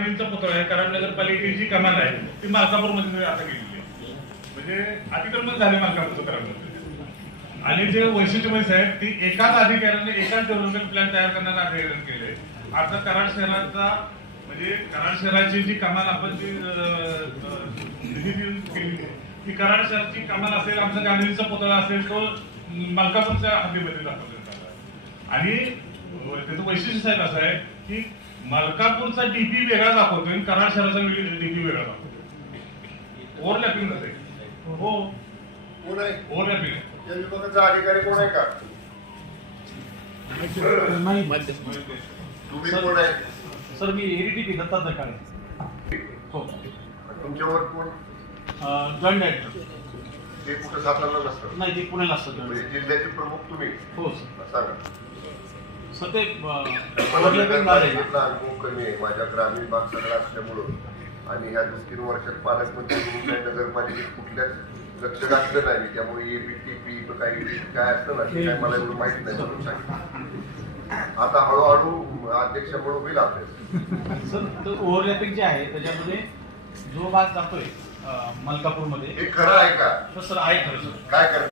पुतळा आहे, कराड नगरपालिकेची जी कमान आहे ती मालकापूरमध्ये आता गेलेली आहे. म्हणजे अतिक्रमण झाले मालकापूरचं कराडमध्ये. आणि जे वैशिष्ट्य आहेत ती एकाच अधिकाऱ्याने एकाच डेव्हलपमेंट प्लॅन तयार करण्याला अधिकाऱ्याने केले. आता कराड शहराचा म्हणजे कराड शहराची जी कमान आपण जी निधी केली ती कराड शहराची कमान असेल, आमचा गांधीचा पुतळा असेल तो मालकापूरच्या हद्दीमध्ये दाखवण्यात आला. आणि त्याचं वैशिष्ट्य साहेब असं आहे की मलकापूरचा डीपी वेगळा दाखवतोय आणि कराड शहराचा डीपी वेगळा दाखवतोय. ओव्हरलॅपिंग होते. हो, कोण आहे ओव्हरलॅपिंग आहे. या विभागाचा अधिकारी कोण आहे का? तुम्ही कोण आहे? सर मी एडीटीपी दत्तात्रय काळे. हो. तुमच्यावर कोण? Joint director. ते कुठं सातारला नसतं? नाही, ते पुण्याला असतं. म्हणजे जिल्ह्याचे प्रमुख तुम्ही? हो सर. सांगा. सर ते नगरपालिकेतला अनुभव कमी आहे. माझ्या ग्रामीण भाग सगळा असल्यामुळं आणि ह्या 2-3 वर्षात पालकमंत्री म्हणून काही नगरपालिकेत कुठल्याच लक्ष घातलं नाही, त्यामुळे एबीटीपी काय असतं ना ते काय मला एवढं माहिती नाही म्हणून सांगितलं. आता हळूहळू अध्यक्षामुळे होईल अभ्यास. सर तो ओव्हरलॅपिंग जे आहे त्याच्यामध्ये जो भाग जातोय मलकापूरमध्ये हे खरं आहे का? सर आहे खरं सर. काय करत